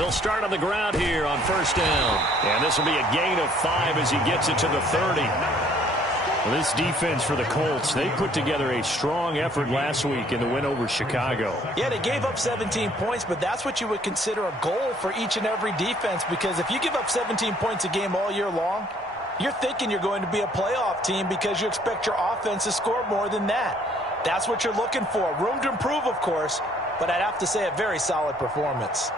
They'll start on the ground here on first down. And this will be a gain of 5 as he gets it to the 30. Well, this defense for the Colts, they put together a strong effort last week in the win over Chicago. Yeah, they gave up 17 points, but that's what you would consider a goal for each and every defense, because if you give up 17 points a game all year long, you're thinking you're going to be a playoff team because you expect your offense to score more than that. That's what you're looking for. Room to improve, of course, but I'd have to say a very solid performance.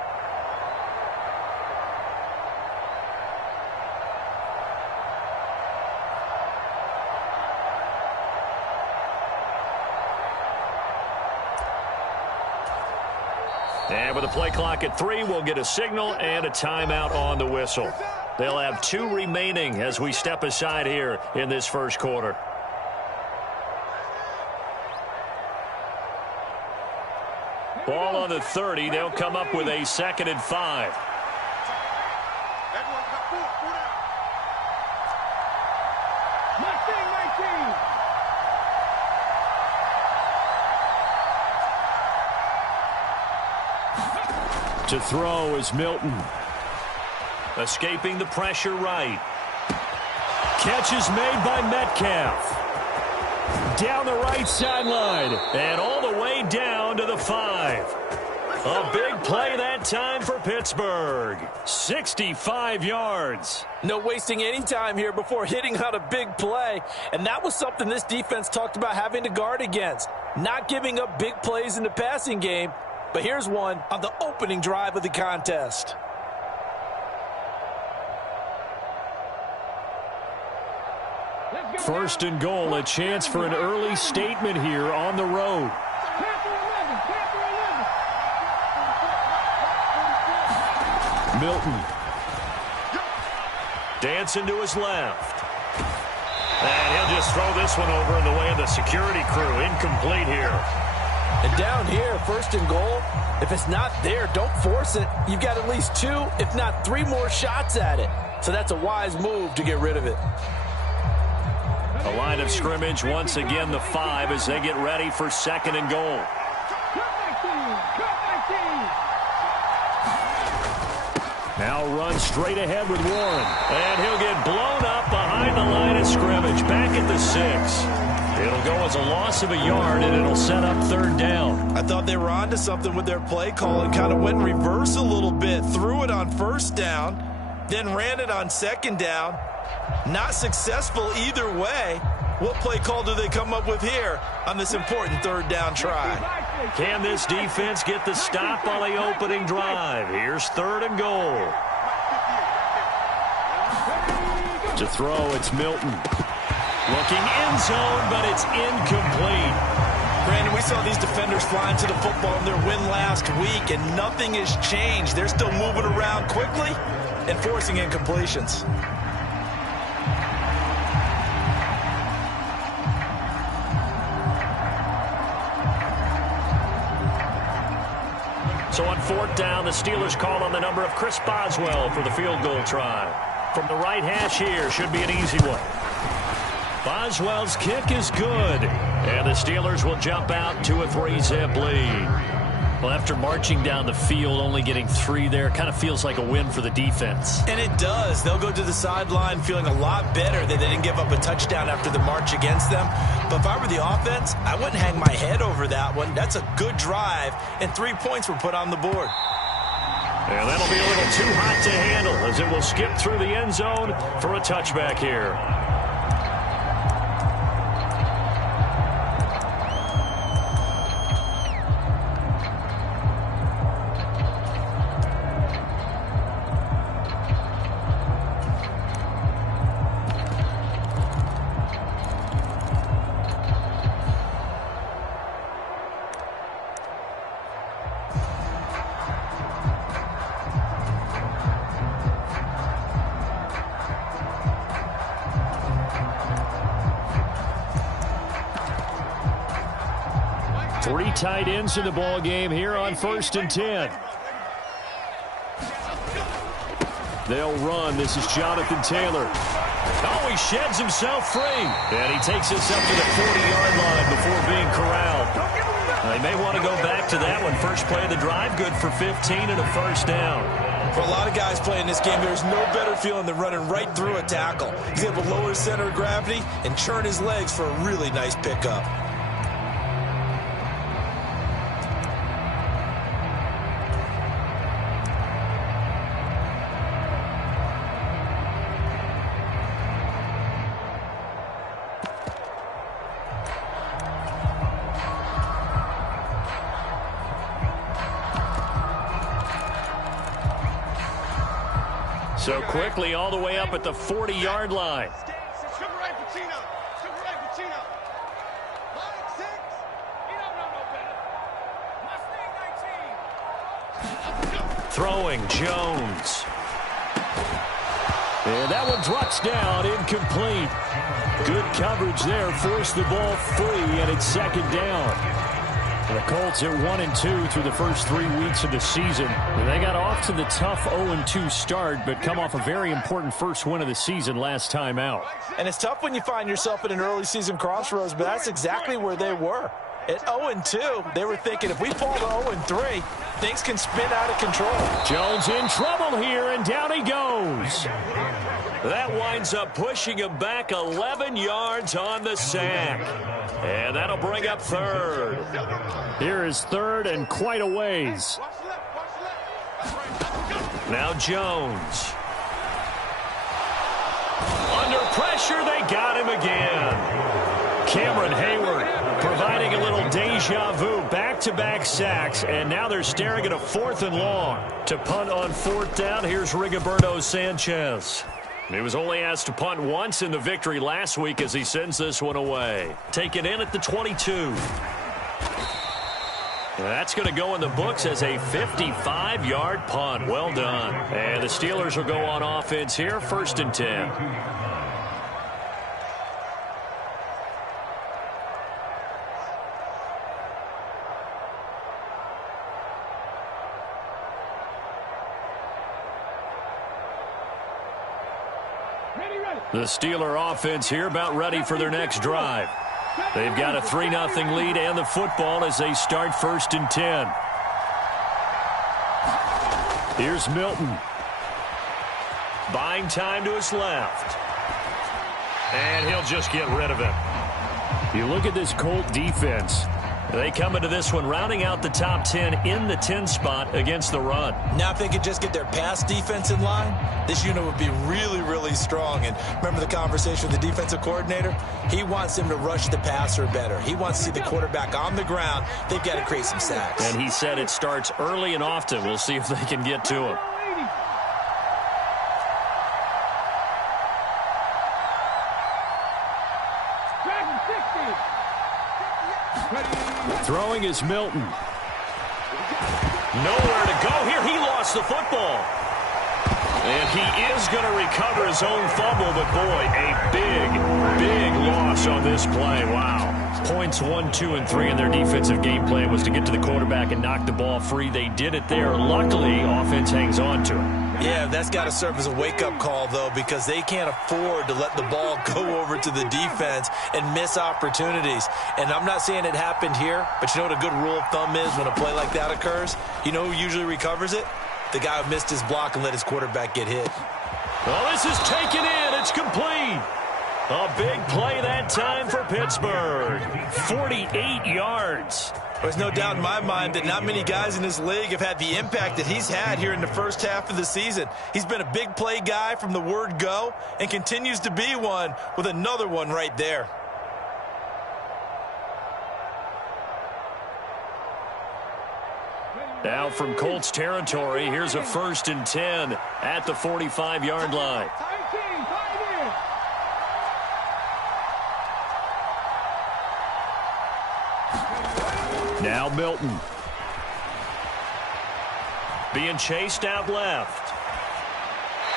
And with the play clock at 3, we'll get a signal and a timeout on the whistle. They'll have 2 remaining as we step aside here in this first quarter. Ball on the 30. They'll come up with a 2nd and 5. To throw is Milton. Escaping the pressure right. Catch is made by Metcalf. Down the right sideline. And all the way down to the 5. A big play that time for Pittsburgh. 65 yards. No wasting any time here before hitting on a big play. And that was something this defense talked about having to guard against. Not giving up big plays in the passing game. But here's one on the opening drive of the contest. First and goal, a chance for an early statement here on the road. Milton. Dancing to his left. And he'll just throw this one over in the way of the security crew. Incomplete here. And down here, first and goal, if it's not there, don't force it. You've got at least 2, if not 3 more shots at it. So that's a wise move to get rid of it. A line of scrimmage, once again the 5 as they get ready for 2nd and goal. Now run straight ahead with Warren. And he'll get blown up behind the line of scrimmage. Back at the 6. It'll go as a loss of a yard, and it'll set up 3rd down. I thought they were onto something with their play call and kind of went in reverse a little bit. Threw it on 1st down, then ran it on 2nd down. Not successful either way. What play call do they come up with here on this important 3rd down try? Can this defense get the stop on the opening drive? Here's 3rd and goal. To throw, it's Milton. Looking end zone, but it's incomplete. Brandon, we saw these defenders flying to the football in their win last week, and nothing has changed. They're still moving around quickly and forcing incompletions. So on 4th down, the Steelers call on the number of Chris Boswell for the field goal try. From the right hash here, should be an easy one. Boswell's kick is good. And the Steelers will jump out to a 3-zip lead. Well, after marching down the field, only getting 3 there, kind of feels like a win for the defense. And it does. They'll go to the sideline feeling a lot better that they didn't give up a touchdown after the march against them. But if I were the offense, I wouldn't hang my head over that one. That's a good drive, and 3 points were put on the board. And that'll be a little too hot to handle as it will skip through the end zone for a touchback here. Three tight ends in the ball game here on 1st and 10. They'll run. This is Jonathan Taylor. Oh, he sheds himself free. And he takes this up to the 40-yard line before being corralled. They may want to go back to that one. First play of the drive, good for 15 and a 1st down. For a lot of guys playing this game, there's no better feeling than running right through a tackle. He's able to lower his center of gravity and churn his legs for a really nice pickup. So quickly all the way up at the 40-yard line. Throwing Jones. And that one drops down, incomplete. Good coverage there, forced the ball free, and it's second down. The Colts are 1-2 through the first 3 weeks of the season. They got off to the tough 0-2 start, but come off a very important first win of the season last time out. And it's tough when you find yourself at an early season crossroads, but that's exactly where they were. At 0-2, they were thinking if we fall to 0-3, things can spin out of control. Jones in trouble here, and down he goes. That winds up pushing him back 11 yards on the sack. And that'll bring up third. Here is third and quite a ways. Now Jones. Under pressure, they got him again. Cameron Hayward providing a little deja vu. Back-to-back sacks, and now they're staring at a 4th and long. To punt on 4th down, here's Rigoberto Sanchez. He was only asked to punt once in the victory last week as he sends this one away. Taken in at the 22. That's going to go in the books as a 55-yard punt. Well done. And the Steelers will go on offense here, 1st and 10. The Steeler offense here about ready for their next drive. They've got a 3-0 lead and the football as they start 1st and 10. Here's Milton. Buying time to his left. And he'll just get rid of it. You look at this Colt defense. They come into this one rounding out the top 10 in the 10 spot against the run. Now if they could just get their pass defense in line, this unit would be really, really strong. And remember the conversation with the defensive coordinator? He wants them to rush the passer better. He wants to see the quarterback on the ground. They've got to create some sacks. And he said it starts early and often. We'll see if they can get to him. Throwing is Milton. Nowhere to go here. He lost the football. And he is going to recover his own fumble, but boy, a big loss on this play. Wow. Points 1, 2, and 3 in their defensive game plan was to get to the quarterback and knock the ball free. They did it there. Luckily, offense hangs on to it. Yeah, that's got to serve as a wake-up call, though, because they can't afford to let the ball go over to the defense and miss opportunities. And I'm not saying it happened here, but you know what a good rule of thumb is when a play like that occurs? You know who usually recovers it? The guy who missed his block and let his quarterback get hit. Well, this is taken in. It's complete. A big play that time for Pittsburgh. 48 yards. There's no doubt in my mind that not many guys in this league have had the impact that he's had here in the first half of the season. He's been a big play guy from the word go and continues to be one with another one right there. Now from Colts territory, here's a 1st and 10 at the 45-yard line. Now Milton. Being chased out left.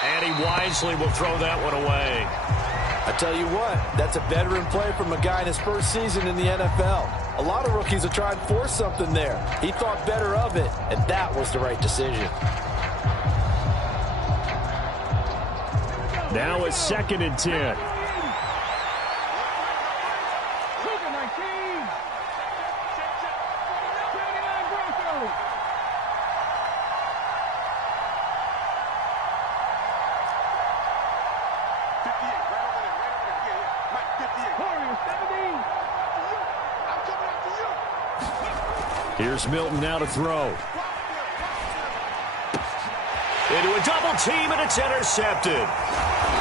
And he wisely will throw that one away. I tell you what, that's a veteran play from a guy in his first season in the NFL. A lot of rookies will try and force something there. He thought better of it, and that was the right decision. Now a 2nd and 10. Here's Milton now to throw. Into a double team, and it's intercepted.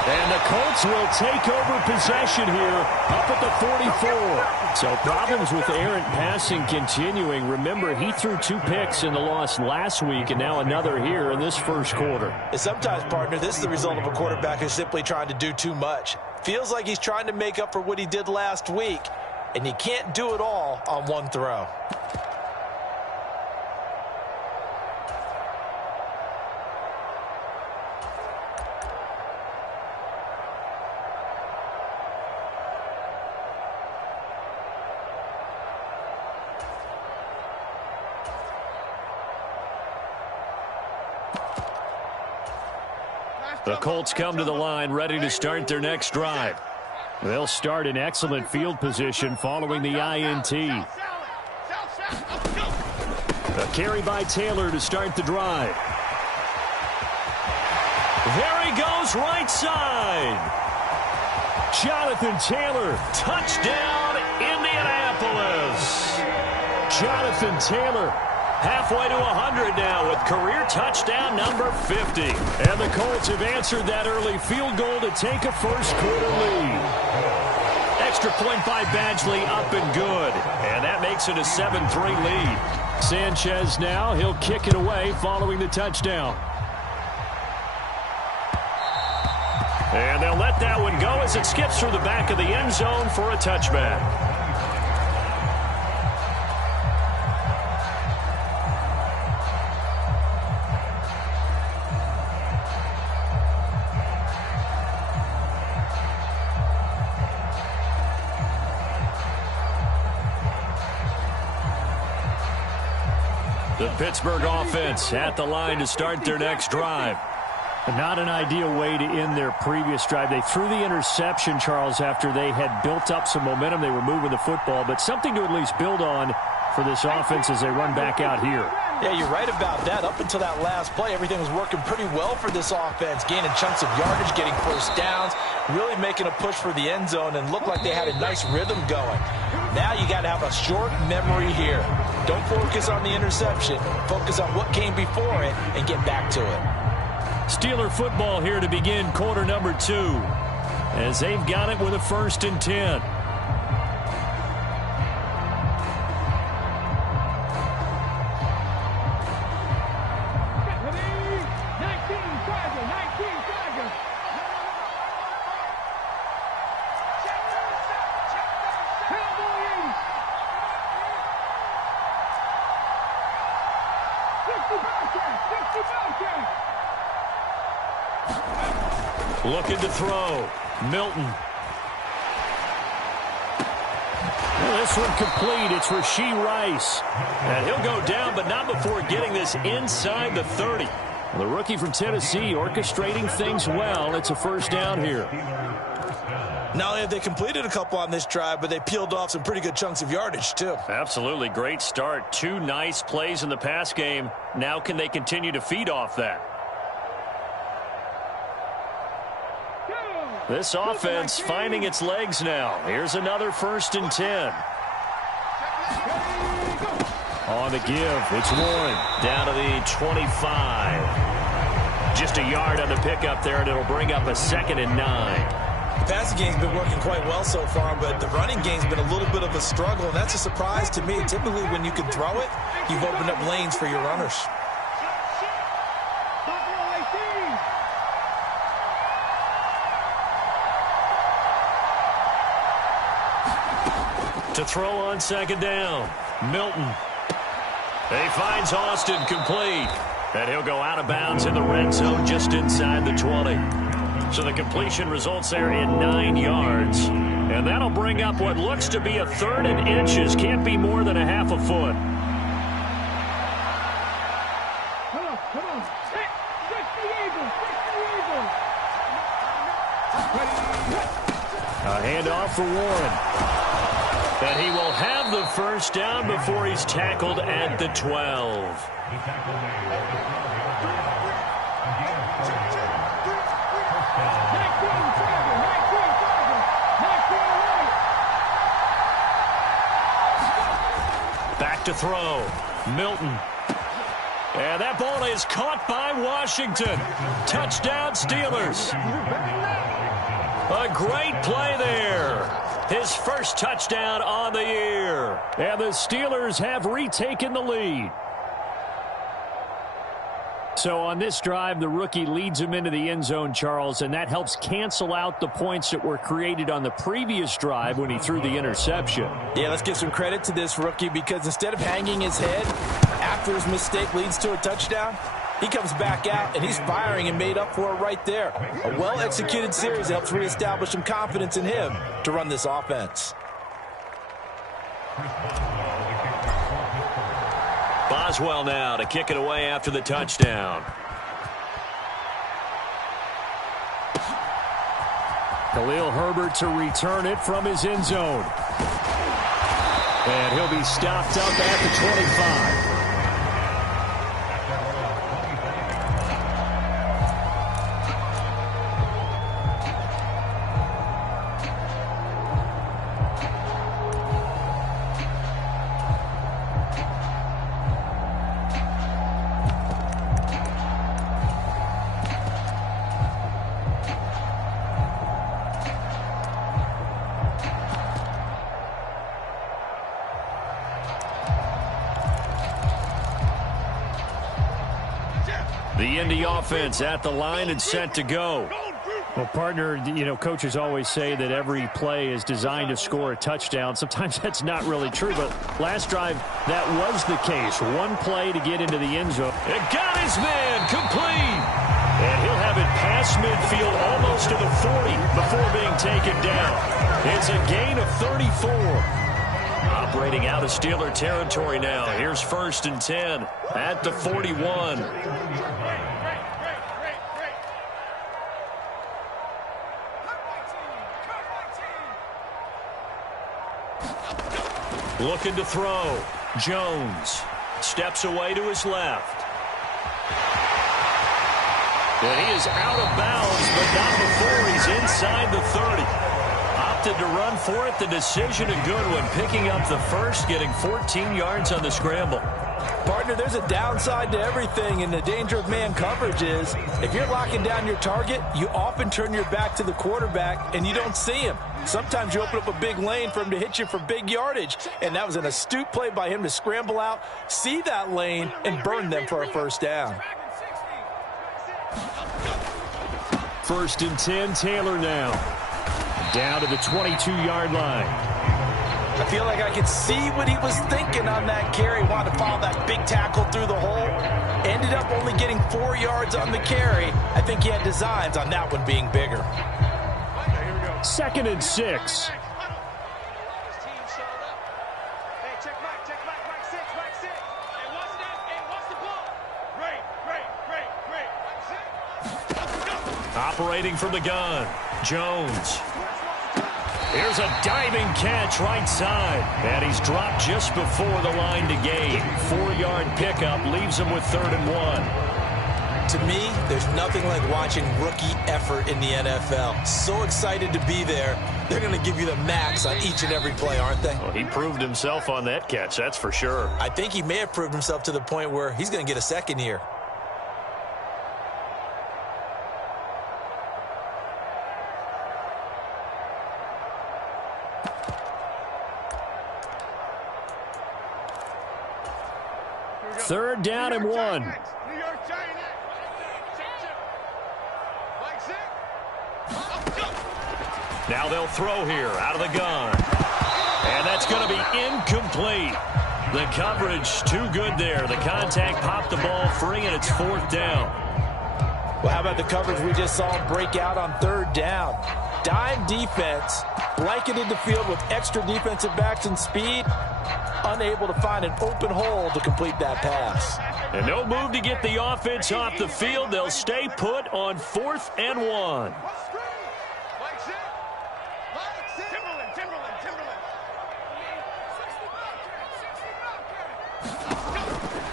And the Colts will take over possession here up at the 44. So problems with errant passing continuing. Remember, he threw 2 picks in the loss last week, and now another here in this first quarter. And sometimes, partner, this is the result of a quarterback who's simply trying to do too much. Feels like he's trying to make up for what he did last week, and you can't do it all on one throw. The Colts come to the line ready to start their next drive. They'll start in excellent field position following the INT. A carry by Taylor to start the drive. There he goes, right side. Jonathan Taylor, touchdown, Indianapolis. Jonathan Taylor, halfway to 100 now with career touchdown number 50. And the Colts have answered that early field goal to take a first quarter lead. Extra point by Badgley, up and good. And that makes it a 7-3 lead. Sanchez now, he'll kick it away following the touchdown. And they'll let that one go as it skips through the back of the end zone for a touchback. The Pittsburgh offense at the line to start their next drive. Not an ideal way to end their previous drive. They threw the interception, Charles, after they had built up some momentum. They were moving the football, but something to at least build on for this offense as they run back out here. Yeah, you're right about that. Up until that last play, everything was working pretty well for this offense, gaining chunks of yardage, getting first downs, really making a push for the end zone, and looked like they had a nice rhythm going. Now you got to have a short memory here. Don't focus on the interception. Focus on what came before it and get back to it. Steeler football here to begin quarter number 2 as they've got it with a 1st and 10. Looking to throw. Milton. Well, this one complete. It's Rashee Rice. And he'll go down, but not before getting this inside the 30. The rookie from Tennessee orchestrating things well. It's a first down here. Not only have they completed a couple on this drive, but they peeled off some pretty good chunks of yardage, too. Absolutely great start. 2 nice plays in the pass game. Now can they continue to feed off that? This offense finding its legs now. Here's another 1st and 10. On the give, it's Warren. Down to the 25. Just a yard on the pickup there, and it'll bring up a 2nd and 9. The passing game's been working quite well so far, but the running game's been a little bit of a struggle, and that's a surprise to me. Typically, when you can throw it, you've opened up lanes for your runners. To throw on 2nd down. Milton. He finds Austin complete. And he'll go out of bounds in the red zone just inside the 20. So the completion results there in 9 yards. And that'll bring up what looks to be a 3rd and inches. Can't be more than a half a foot. Come on. Hey, fix the eagle. A handoff for Warren. And he will have the first down before he's tackled at the 12. Back Back to throw. Milton. And that ball is caught by Washington. Touchdown, Steelers. A great play there. His first touchdown on the year. And the Steelers have retaken the lead. So on this drive, the rookie leads him into the end zone, Charles, and that helps cancel out the points that were created on the previous drive when he threw the interception. Yeah, let's give some credit to this rookie because instead of hanging his head after his mistake leads to a touchdown, he comes back out and he's firing and made up for it right there. A well-executed series helps reestablish some confidence in him to run this offense. Boswell now to kick it away after the touchdown. Khalil Herbert to return it from his end zone. And he'll be stopped up at the 25. The Indy offense at the line and set to go. Well, partner, you know, coaches always say that every play is designed to score a touchdown. Sometimes that's not really true, but last drive, that was the case. One play to get into the end zone. It got his man complete. And he'll have it past midfield almost to the 40 before being taken down. It's a gain of 34. Operating out of Steeler territory now. Here's 1st and 10 at the 41. Looking to throw. Jones steps away to his left. And he is out of bounds, but not before he's inside the 30. Opted to run for it. The decision a good one. Picking up the first, getting 14 yards on the scramble. Partner, there's a downside to everything, and the danger of man coverage is if you're locking down your target, you often turn your back to the quarterback and you don't see him. Sometimes you open up a big lane for him to hit you for big yardage, and that was an astute play by him to scramble out, see that lane, and burn them for a first down. 1st and 10, Taylor now. Down to the 22-yard line. I feel like I could see what he was thinking on that carry. Wanted to follow that big tackle through the hole. Ended up only getting 4 yards on the carry. I think he had designs on that one being bigger. 2nd and 6. Operating from the gun. Jones. Here's a diving catch right side. And he's dropped just before the line to gain. 4-yard pickup leaves him with 3rd and 1. To me, there's nothing like watching rookie effort in the NFL. So excited to be there. They're going to give you the max on each and every play, aren't they? Well, he proved himself on that catch, that's for sure. I think he may have proved himself to the point where he's going to get a second year. Third down and 1. Now they'll throw here out of the gun. And that's going to be incomplete. The coverage too good there. The contact popped the ball free, and it's 4th down. Well, how about the coverage we just saw him break out on 3rd down? Dime defense, blanketed the field with extra defensive backs and speed, unable to find an open hole to complete that pass. And no move to get the offense off the field. They'll stay put on 4th and 1.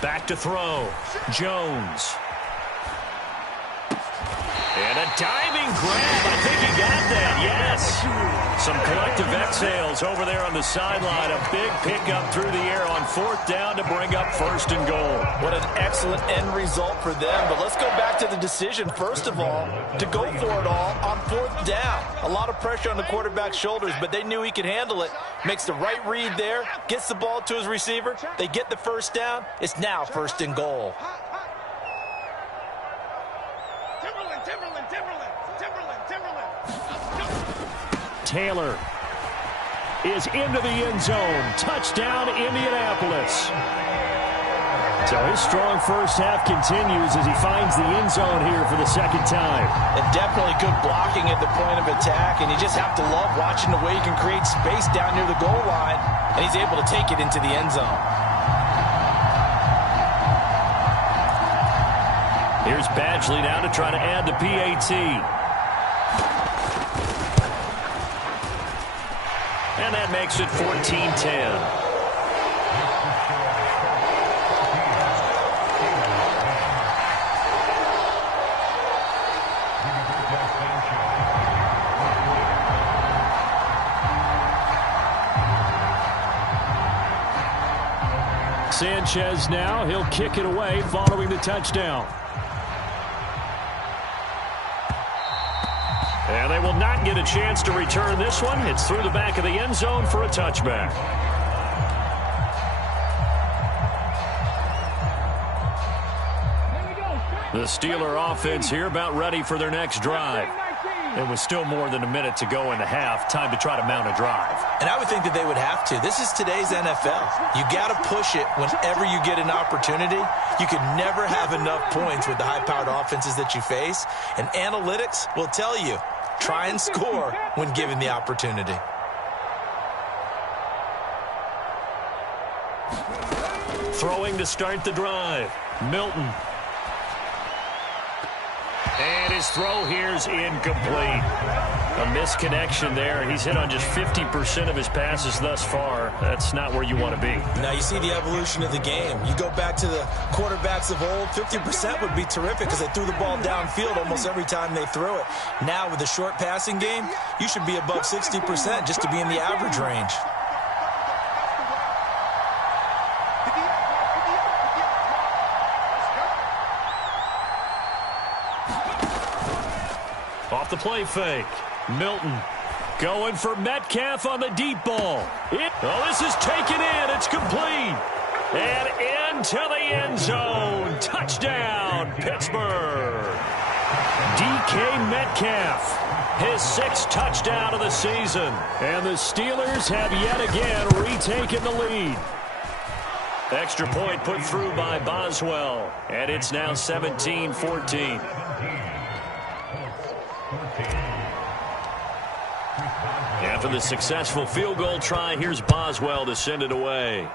Back to throw. Jones. And a diving grab. I think he got that. Yes. Some collective exhales over there on the sideline. A big pickup through the air on 4th down to bring up 1st and goal. What an excellent end result for them. But let's go back to the decision, first of all, to go for it all on 4th down. A lot of pressure on the quarterback's shoulders, but they knew he could handle it. Makes the right read there, gets the ball to his receiver. They get the 1st down. It's now 1st and goal. Taylor is into the end zone. Touchdown, Indianapolis. So his strong first half continues as he finds the end zone here for the 2nd time. And definitely good blocking at the point of attack, and you just have to love watching the way he can create space down near the goal line, and he's able to take it into the end zone. Here's Badgley now to try to add the PAT. And that makes it 14-10. Sanchez now, he'll kick it away following the touchdown. And they will not get a chance to return this one. It's through the back of the end zone for a touchback. The Steeler offense here about ready for their next drive. And with still more than a minute to go in the half, time to try to mount a drive. And I would think that they would have to. This is today's NFL. You got to push it whenever you get an opportunity. You could never have enough points with the high-powered offenses that you face. And analytics will tell you, try and score when given the opportunity. Throwing to start the drive. Milton. And his throw here's incomplete. A misconnection there. He's hit on just 50% of his passes thus far. That's not where you want to be. Now you see the evolution of the game. You go back to the quarterbacks of old, 50% would be terrific because they threw the ball downfield almost every time they threw it. Now with the short passing game, you should be above 60% just to be in the average range. Off the play fake. Milton going for Metcalf on the deep ball. This is taken in. It's complete. And into the end zone. Touchdown, Pittsburgh. DK Metcalf, his 6th touchdown of the season. And the Steelers have yet again retaken the lead. Extra point put through by Boswell. And it's now 17-14. After the successful field goal try, here's Boswell to send it away.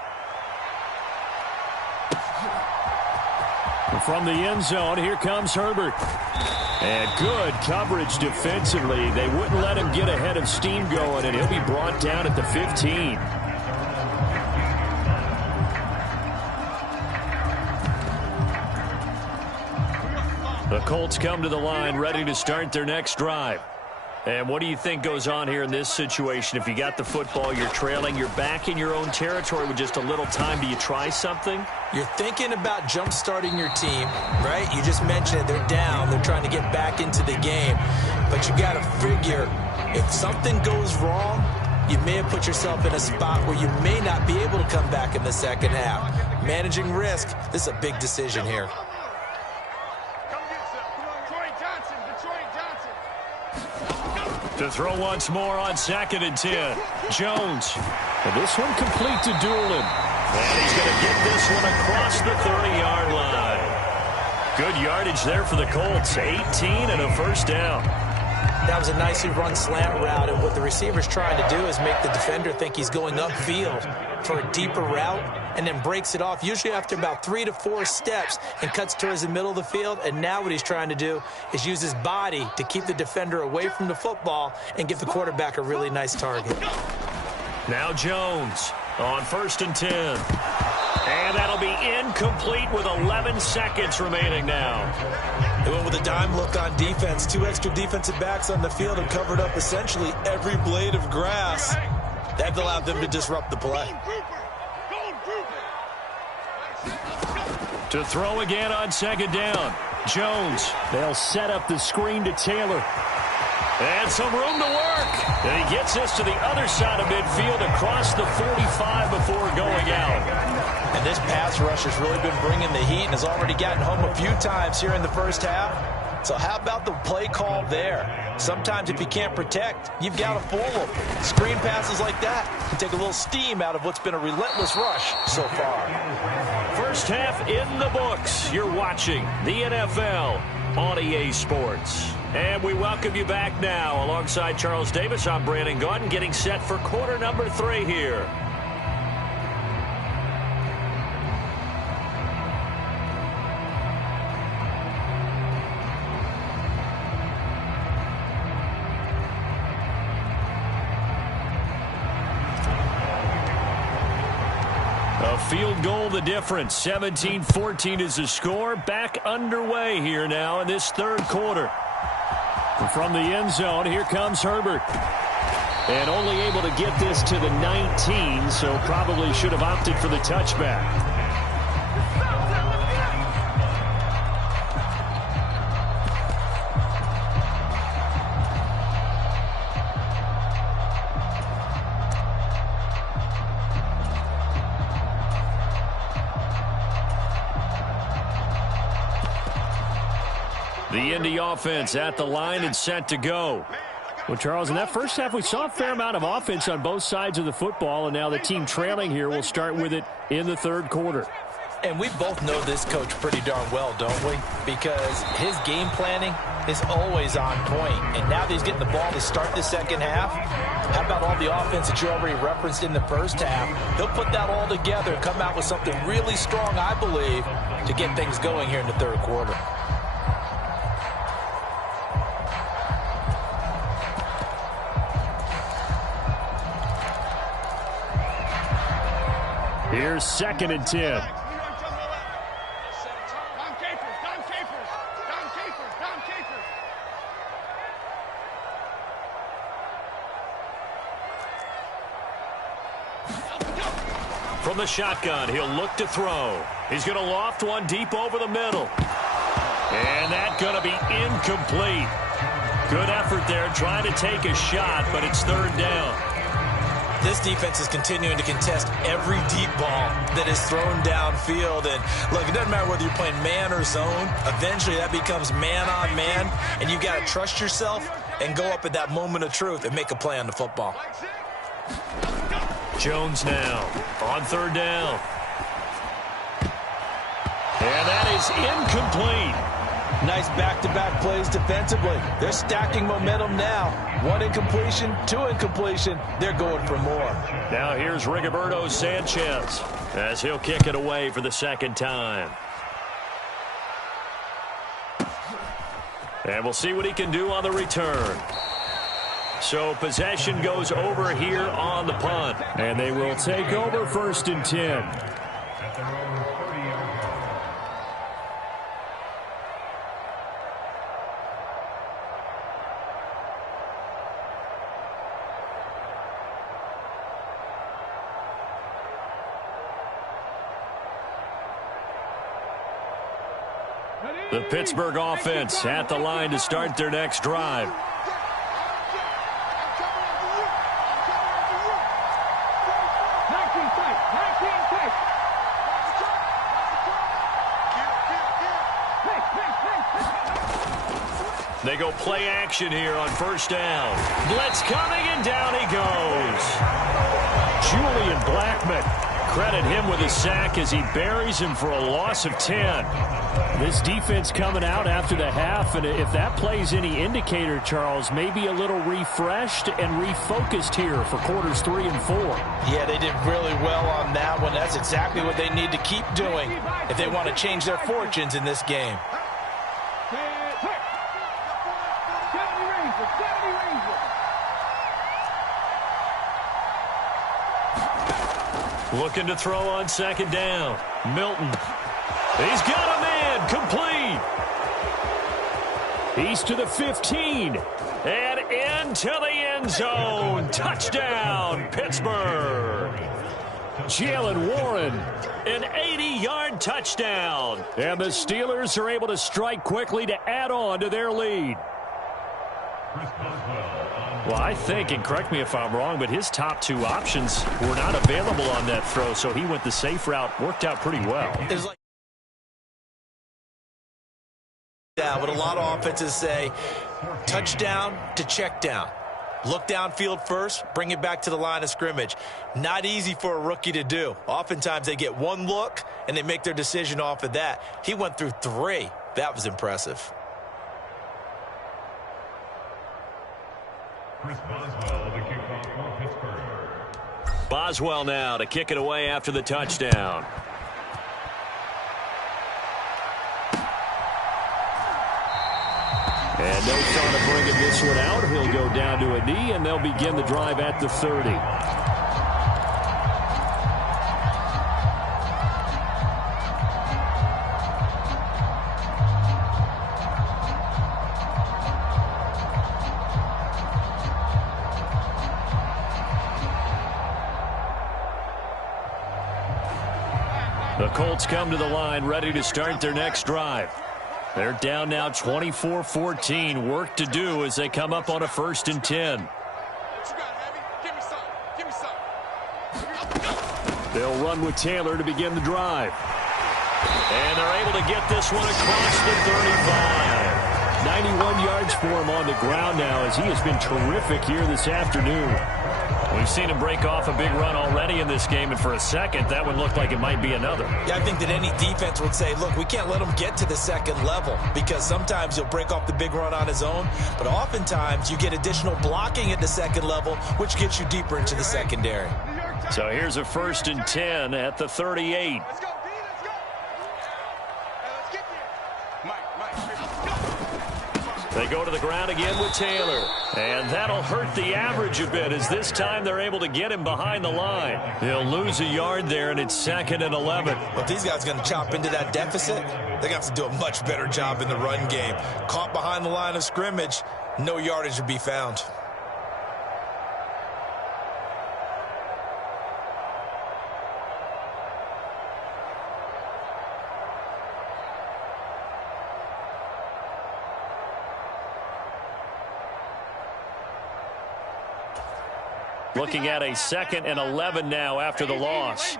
From the end zone, here comes Herbert. And good coverage defensively. They wouldn't let him get ahead of steam going, and he'll be brought down at the 15. The Colts come to the line ready to start their next drive. And what do you think goes on here in this situation? If you got the football, you're trailing, you're back in your own territory with just a little time. Do you try something? You're thinking about jump-starting your team, right? You just mentioned it. They're down. They're trying to get back into the game. But you got to figure, if something goes wrong, you may have put yourself in a spot where you may not be able to come back in the second half. Managing risk, this is a big decision here. To throw once more on 2nd and 10. Jones. And this one complete to Doolin. And he's going to get this one across the 30-yard line. Good yardage there for the Colts. 18 and a 1st down. That was a nicely run slant route, and what the receiver's trying to do is make the defender think he's going upfield for a deeper route and then breaks it off, usually after about 3 to 4 steps, and cuts towards the middle of the field. And now what he's trying to do is use his body to keep the defender away from the football and give the quarterback a really nice target. Now Jones on 1st and 10. And that'll be incomplete with 11 seconds remaining now. They went with a dime look on defense. 2 extra defensive backs on the field and covered up essentially every blade of grass. That allowed them to disrupt the play. To throw again on second down. Jones. They'll set up the screen to Taylor. And some room to work. And he gets this to the other side of midfield across the 45 before going out. And this pass rush has really been bringing the heat and has already gotten home a few times here in the first half. So how about the play call there? Sometimes if you can't protect, you've got to fool them. Screen passes like that can take a little steam out of what's been a relentless rush so far. First half in the books. You're watching the NFL on EA Sports. And we welcome you back now. Alongside Charles Davis, I'm Brandon Gaudin, getting set for quarter number 3 here. A field goal the difference. 17-14 is the score. Back underway here now in this third quarter. From the end zone, here comes Herbert. And only able to get this to the 19, so probably should have opted for the touchback. The Indy offense at the line and set to go. Well, Charles, in that first half, we saw a fair amount of offense on both sides of the football, and now the team trailing here will start with it in the third quarter. And we both know this coach pretty darn well, don't we? Because his game planning is always on point. And now that he's getting the ball to start the second half, how about all the offense that you already referenced in the first half? He'll put that all together and come out with something really strong, I believe, to get things going here in the third quarter. Here's 2nd and 10. From the shotgun, he'll look to throw. He's going to loft one deep over the middle. And that's going to be incomplete. Good effort there trying to take a shot, but it's third down. This defense is continuing to contest every deep ball that is thrown downfield. And, look, it doesn't matter whether you're playing man or zone. Eventually, that becomes man-on-man, and you've got to trust yourself and go up at that moment of truth and make a play on the football. Jones now on third down. And that is incomplete. Nice back-to-back plays defensively. They're stacking momentum now. 1 incompletion, 2 incompletion. They're going for more. Now here's Rigoberto Sanchez as he'll kick it away for the second time. And we'll see what he can do on the return. So possession goes over here on the punt. And they will take over 1st and 10. The Pittsburgh offense at the line to start their next drive. They go play action here on first down. Blitz coming, and down he goes. Julian Blackmon. Credit him with a sack as he buries him for a loss of 10. This defense coming out after the half, and if that plays any indicator, Charles, maybe a little refreshed and refocused here for quarters 3 and 4. Yeah, they did really well on that one. That's exactly what they need to keep doing if they want to change their fortunes in this game. Looking to throw on second down. Milton. He's got a man. Complete. He's to the 15. And into the end zone. Touchdown, Pittsburgh. Jalen Warren, an 80-yard touchdown. And the Steelers are able to strike quickly to add on to their lead. Well, I think, and correct me if I'm wrong, but his top two options were not available on that throw, so he went the safe route. Worked out pretty well. It's like what a lot of offenses say, touchdown to check down. Look downfield first, bring it back to the line of scrimmage. Not easy for a rookie to do. Oftentimes they get one look, and they make their decision off of that. He went through three. That was impressive. Boswell now to kick it away after the touchdown. And no thought of bringing this one out. He'll go down to a knee, and they'll begin the drive at the 30. The Colts come to the line, ready to start their next drive. They're down now 24-14. Work to do as they come up on a 1st and 10. They'll run with Taylor to begin the drive. And they're able to get this one across the 35. 91 yards for him on the ground now as he has been terrific here this afternoon. We've seen him break off a big run already in this game, and for a second, that one looked like it might be another. Yeah, I think that any defense would say, look, we can't let him get to the second level because sometimes he'll break off the big run on his own, but oftentimes you get additional blocking at the second level, which gets you deeper into the secondary. So here's a 1st and 10 at the 38. They go to the ground again with Taylor. And that'll hurt the average a bit as this time they're able to get him behind the line. He'll lose a yard there, and it's 2nd and 11. Well, if these guys are going to chop into that deficit, they're going to have to do a much better job in the run game. Caught behind the line of scrimmage, no yardage to be found. Looking at a 2nd and 11 now after the loss.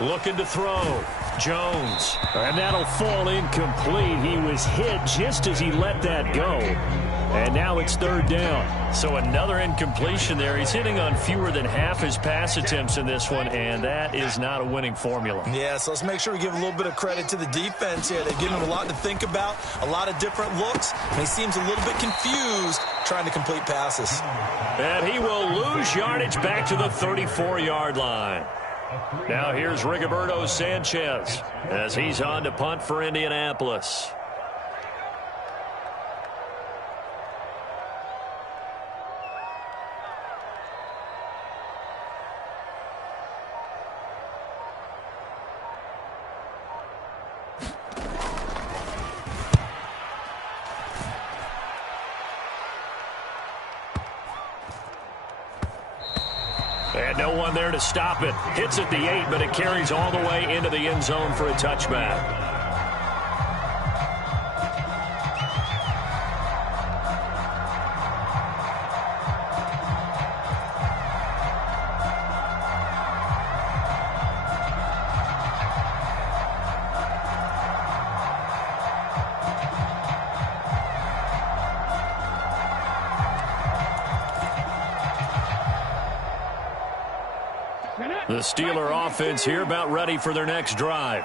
Looking to throw. Jones. And that'll fall incomplete. He was hit just as he let that go. And now it's 3rd down. So another incompletion there. He's hitting on fewer than half his pass attempts in this one, and that is not a winning formula. Yeah, so let's make sure we give a little bit of credit to the defense here. They've given him a lot to think about, a lot of different looks, and he seems a little bit confused trying to complete passes. And he will lose yardage back to the 34-yard line. Now here's Rigoberto Sanchez as he's on to punt for Indianapolis. And no one there to stop it. Hits at the 8, but it carries all the way into the end zone for a touchback. The Steeler offense here about ready for their next drive.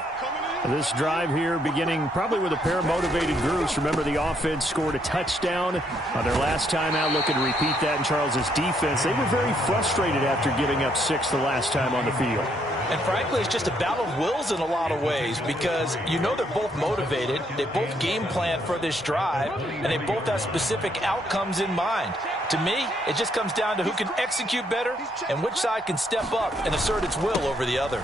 This drive here beginning probably with a pair of motivated groups. Remember, the offense scored a touchdown on their last time out, looking to repeat that in Charles's defense. They were very frustrated after giving up 6 the last time on the field. And frankly, it's just a battle of wills in a lot of ways because you know they're both motivated, they both game plan for this drive, and they both have specific outcomes in mind. To me, it just comes down to who can execute better and which side can step up and assert its will over the other.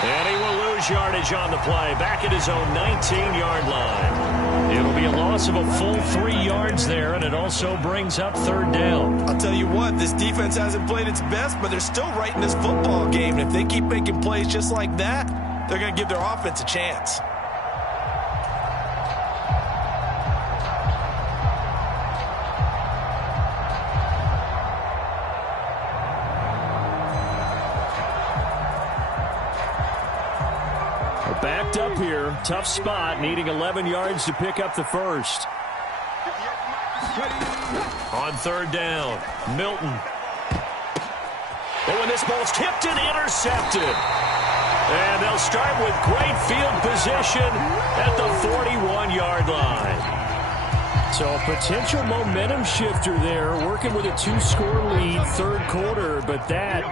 And he will lose yardage on the play, back at his own 19-yard line. It'll be a loss of a full 3 yards there, and it also brings up third down. I'll tell you what, this defense hasn't played its best, but they're still right in this football game. And if they keep making plays just like that, they're going to give their offense a chance. Backed up here, tough spot, needing 11 yards to pick up the first. On third down, Milton. Oh, and this ball's tipped and intercepted. And they'll start with great field position at the 41-yard line. So a potential momentum shifter there, working with a 2-score lead, third quarter, but that,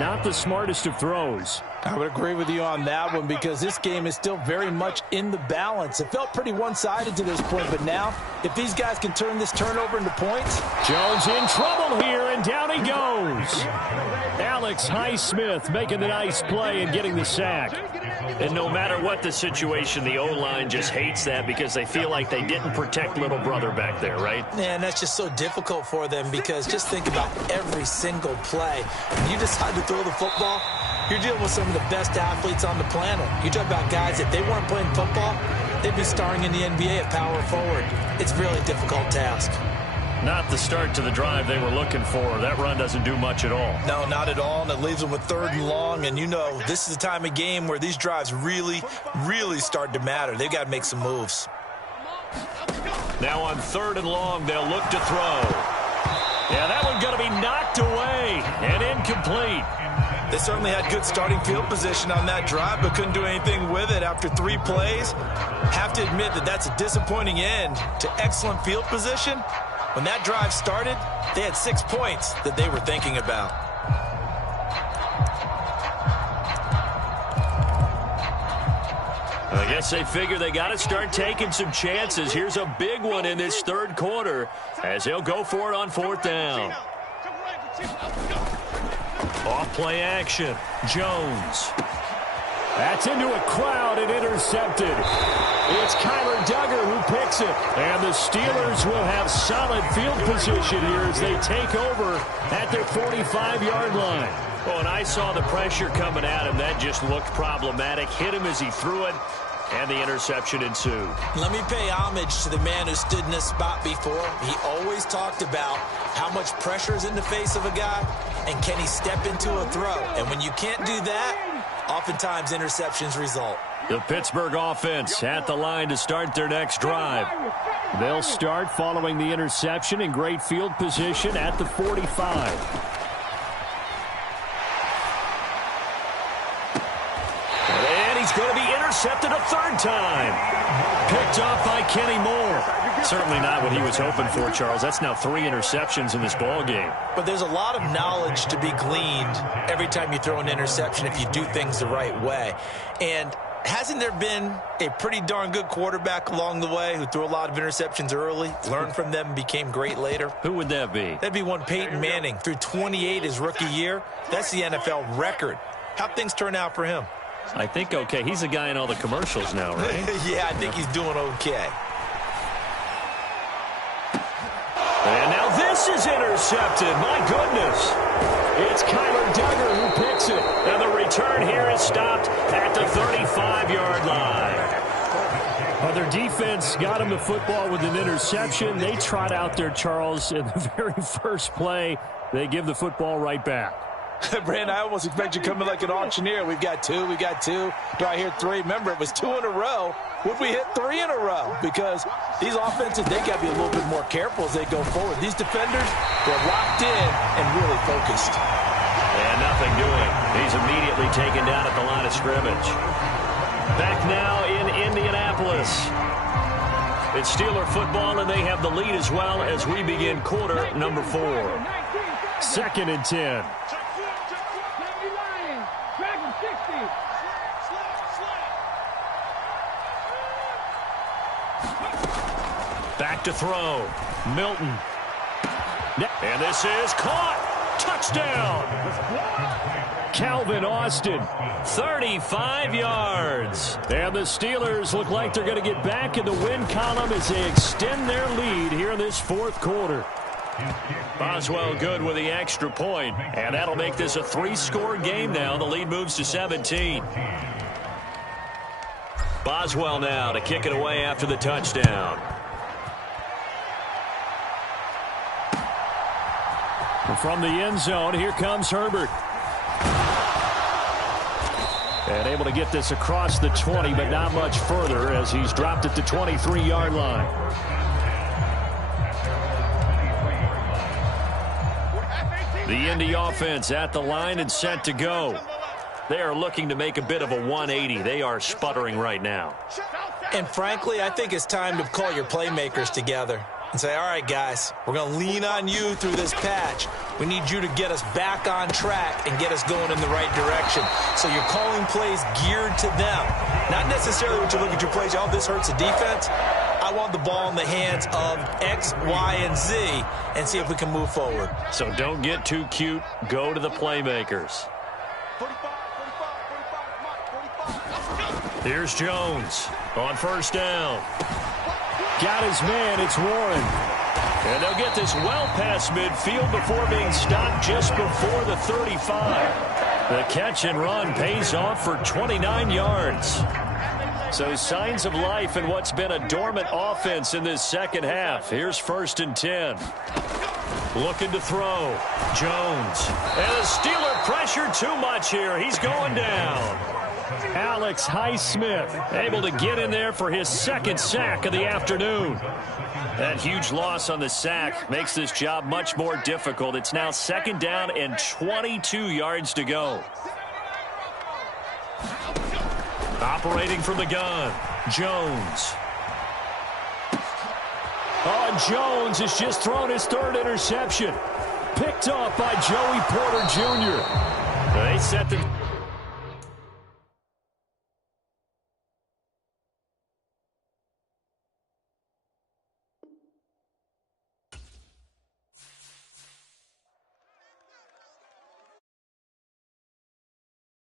not the smartest of throws. I would agree with you on that one because this game is still very much in the balance. It felt pretty one-sided to this point, but now, if these guys can turn this turnover into points. Jones in trouble here, and down he goes. Alex Highsmith making the nice play and getting the sack. And no matter what the situation, the O-line just hates that because they feel like they didn't protect little brother back there, right? And that's just so difficult for them because just think about every single play. When you decide to throw the football, you're dealing with some of the best athletes on the planet. You talk about guys, if they weren't playing football, they'd be starring in the NBA at power forward. It's a really difficult task. Not the start to the drive they were looking for. That run doesn't do much at all. No, not at all, and it leaves them with third and long. And you know, this is the time of game where these drives really, really start to matter. They've got to make some moves. Now on third and long, they'll look to throw. Yeah, that one's going to be knocked away and incomplete. They certainly had good starting field position on that drive, but couldn't do anything with it after 3 plays. Have to admit that that's a disappointing end to excellent field position. When that drive started, they had 6 points that they were thinking about. I guess they figure they got to start taking some chances. Here's a big one in this third quarter as they'll go for it on fourth down. Off play action. Jones. That's into a crowd and intercepted. It's Kyler Duggar who picks it. And the Steelers will have solid field position here as they take over at their 45-yard line. Oh, and I saw the pressure coming at him. That just looked problematic. Hit him as he threw it, and the interception ensued. Let me pay homage to the man who stood in this spot before. He always talked about how much pressure is in the face of a guy, and can he step into a throw. And when you can't do that, oftentimes interceptions result. The Pittsburgh offense at the line to start their next drive. They'll start following the interception in great field position at the 45. He's going to be intercepted a third time. Picked off by Kenny Moore. Certainly not what he was hoping for, Charles. That's now 3 interceptions in this ball game. But there's a lot of knowledge to be gleaned every time you throw an interception if you do things the right way. And hasn't there been a pretty darn good quarterback along the way who threw a lot of interceptions early, learned from them, and became great later? Who would that be? That'd be one Peyton Manning. Threw 28 his rookie year. That's the NFL record. How'd things turn out for him? I think okay. He's a guy in all the commercials now, right? Yeah, I think he's doing okay. And now this is intercepted. My goodness. It's Kyler Duggar who picks it. And the return here is stopped at the 35-yard line. Well, their defense got him the football with an interception. They trot out there, Charles, in the very first play. They give the football right back. Brand, I almost expect you coming like an auctioneer. We've got 2, we got 2. Do I hear 3? Remember, it was 2 in a row. Would we hit 3 in a row? Because these offenses, they got to be a little bit more careful as they go forward. These defenders, they're locked in and really focused. And nothing doing. He's immediately taken down at the line of scrimmage. Back now in Indianapolis. It's Steeler football, and they have the lead as well as we begin quarter number 4. 2nd and 10. Back to throw. Milton. And this is caught. Touchdown. Calvin Austin. 35 yards. And the Steelers look like they're going to get back in the win column as they extend their lead here in this fourth quarter. Boswell good with the extra point, and that'll make this a 3-score game now. The lead moves to 17. Boswell now to kick it away after the touchdown. From the end zone, here comes Herbert. And able to get this across the 20, but not much further as he's dropped at the 23-yard line. The Indy offense at the line and set to go. They are looking to make a bit of a 180. They are sputtering right now. And frankly, I think it's time to call your playmakers together and say, all right, guys, we're going to lean on you through this patch. We need you to get us back on track and get us going in the right direction. So you're calling plays geared to them. Not necessarily when you look at your plays, oh, this hurts the defense. I want the ball in the hands of X, Y, and Z and see if we can move forward. So don't get too cute. Go to the playmakers. Here's Jones on first down. Got his man. It's Warren. And they'll get this well past midfield before being stopped just before the 35. The catch and run pays off for 29 yards. So signs of life in what's been a dormant offense in this second half. Here's 1st and 10. Looking to throw. Jones. And the Steeler pressure too much here. He's going down. Alex Highsmith able to get in there for his second sack of the afternoon. That huge loss on the sack makes this job much more difficult. It's now 2nd down and 22 yards to go. Operating from the gun, Jones. Oh, Jones has just thrown his 3rd interception. Picked off by Joey Porter Jr. They set the